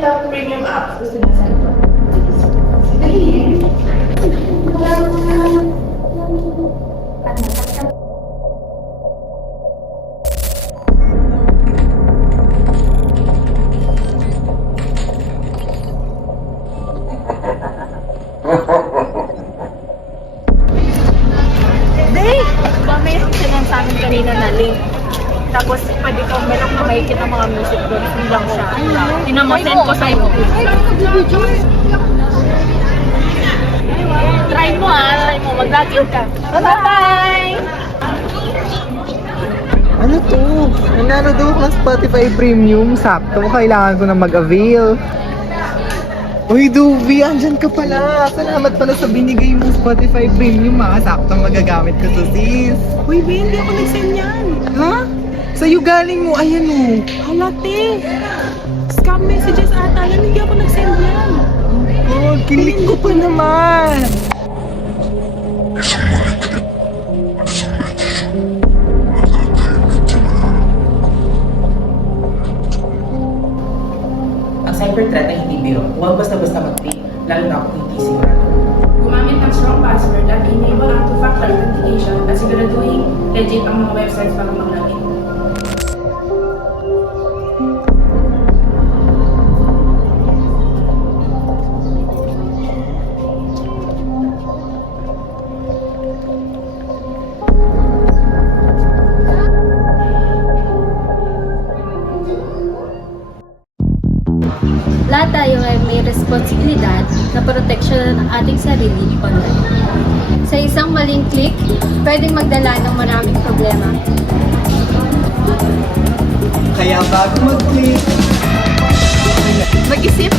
itong premium apps. Gusto niya sa ito. Dali. Day! Diba may sinan sa amin kanina na link? Tapos pwede ko meron na makikita mga music doon. Hindi lang siya. Tinamasen ko sa'yo. Try mo Try mo. Mag-login ka. Bye-bye! Ano to? Nanalo daw ng Spotify Premium. Sakto, kailangan ko na mag-avail. Uy, Duvi, andyan ka pala. Salamat pala sa binigay mong Spotify Premium, ha. Sakto magagamit ko to, sis. Uy, Ben, hindi ako nag-send yan. Ha? Sa'yo galing mo, ayan o. Halate! Scam messages ata yan. Hindi ako nag-send yan. Oh, kilig ko pa naman. Ang cyberthreat ay hindi biro. Huwag basta-basta mag-click, lalo na kung hindi sigurado. Gumamit ng strong password at enable ang two-factor authentication at siguraduhin legit ang mga websites para mag-login. Lahat tayo ay may responsibilidad na proteksyonan ang ating sarili online. Sa isang maling click, pwedeng magdala ng maraming problema. Kaya bago mag-click, Mag-isip